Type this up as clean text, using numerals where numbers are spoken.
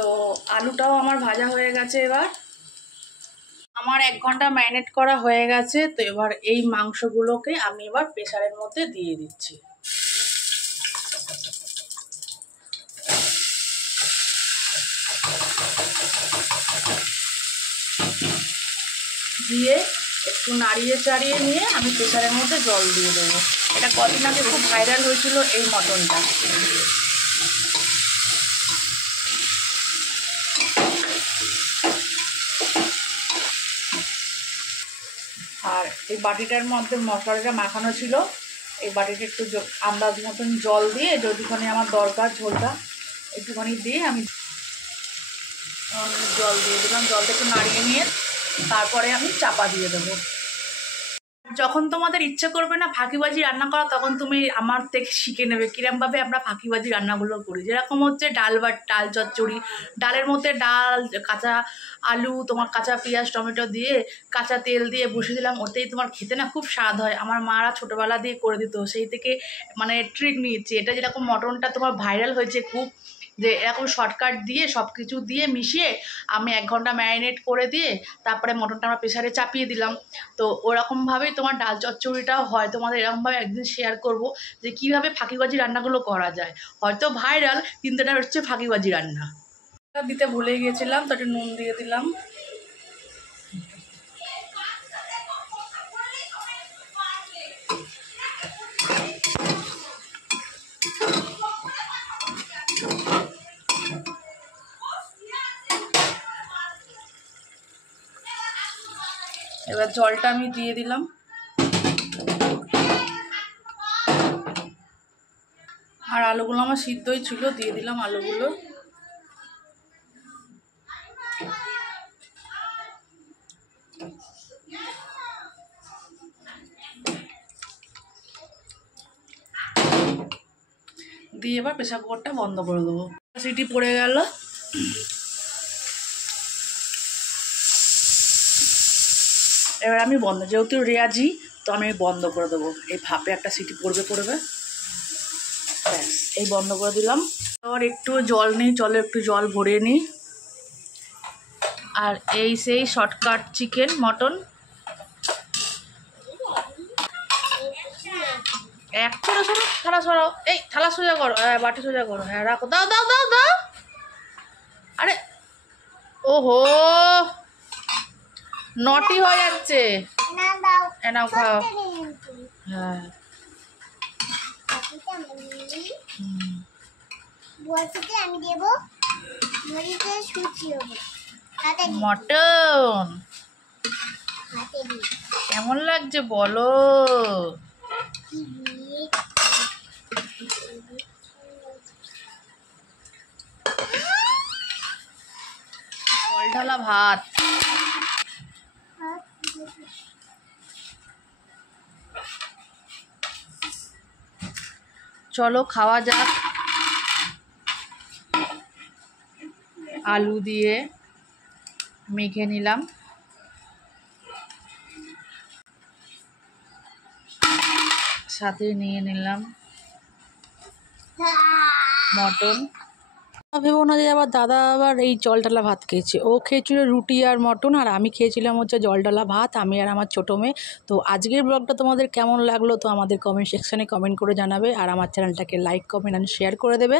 তো আলুটাও আমার ভাজা হয়ে গেছে। এবার আমার 1 ঘন্টা ম্যারিনেট করা হয়ে গেছে। তো এবার এই মাংসগুলোকে আমি এবার প্রেসারের মধ্যে দিয়ে দিচ্ছি। দিয়ে একটু নাড়িয়ে চাড়িয়ে নিয়ে আমি প্রেসারের মধ্যে জল দিয়ে দেবো। এটা কদিন আগে খুব ভাইরাল হয়েছিল এই মটনটা। আর এই বাটিটার মধ্যে মশলাটা মাখানো ছিল, এই বাটিটা একটু আন্দাজ মতন জল দিয়ে, যতখানি আমার দরকার ঝোলটা একটুখানি দিয়ে আমি জল দিয়ে দিলাম। জলটা একটু নাড়িয়ে নিয়ে তারপরে আমি চাপা দিয়ে দেবো। যখন তোমাদের ইচ্ছে করবে না ফাঁকিবাজি রান্না করা, তখন তুমি আমার থেকে শিখে নেবে কিরমভাবে আমরা ফাঁকিবাজি রান্নাগুলো করি। যেরকম হচ্ছে ডাল চচ্চড়ি, ডালের মধ্যে ডাল, কাঁচা আলু, তোমার কাঁচা পেঁয়াজ টমেটো দিয়ে কাঁচা তেল দিয়ে বসিয়ে দিলাম, ওতেই তোমার খেতে না খুব স্বাদ হয়। আমার মারা ছোটোবেলা দিয়ে করে দিত, সেই থেকে মানে ট্রিক নিয়েছি। এটা যেরকম মটনটা তোমার ভাইরাল হয়েছে খুব, যে এরকম শর্টকাট দিয়ে সব কিছু দিয়ে মিশিয়ে আমি 1 ঘন্টা ম্যারিনেট করে দিয়ে তারপরে মটনটা আমরা প্রেসারে চাপিয়ে দিলাম। তো ওরকমভাবেই তোমার ডাল চচ্চড়িটাও হয়। তোমাদের এরকমভাবে একদিন শেয়ার করব যে কীভাবে ফাঁকিবাজি রান্নাগুলো করা যায়। হয়তো ভাইরাল, কিন্তু এটা হচ্ছে ফাঁকিবাজি রান্না। দিতে ভুলে গিয়েছিলাম, তো একটু নুন দিয়ে দিলাম। এবার জলটা আমি দিয়ে দিলাম। আর আলুগুলো আমার সিদ্ধই ছিল, দিয়ে দিলাম আলুগুলো। দিয়ে এবার প্রেসার কুকারটা বন্ধ করে দেবো। সিটি পড়ে গেল। এবার আমি বন্ধ, যেহেতু রেয়াজি তো আমি বন্ধ করে দেবো। এই ভাপে একটা সিটি পড়বে। ব্যাস, এই বন্ধ করে দিলাম। আর একটু জল নেই, চলো একটু জল ভরিয়ে নিই। আর এই সেই শর্টকাট চিকেন মটন। এক থালা সরাও, এই থালা সোজা করো, বাটি সোজা করো, হ্যাঁ রাখো, দাও দাও দাও দাও। আরে ওহো, নটি হয়ে যাচ্ছে। এনাও খাও। হ্যাঁ মটন কেমন লাগছে বলো? জল ঢালা ভাত। চলো খাওয়া যাক। আলু দিয়ে মেখে নিলাম, সাথে নিয়ে নিলাম মটন। ভেবো না যে আবার দাদা আবার এই জলডালা ভাত খেয়েছে। ও খেয়েছিল রুটি আর মটন, আর আমি খেয়েছিলাম হচ্ছে জলডালা ভাত, আমি আর আমার ছোটো মেয়ে। তো আজকের ব্লগটা তোমাদের কেমন লাগলো তো আমাদের কমেন্ট সেকশানে কমেন্ট করে জানাবে। আর আমার চ্যানেলটাকে লাইক, কমেন্ট আর শেয়ার করে দেবে।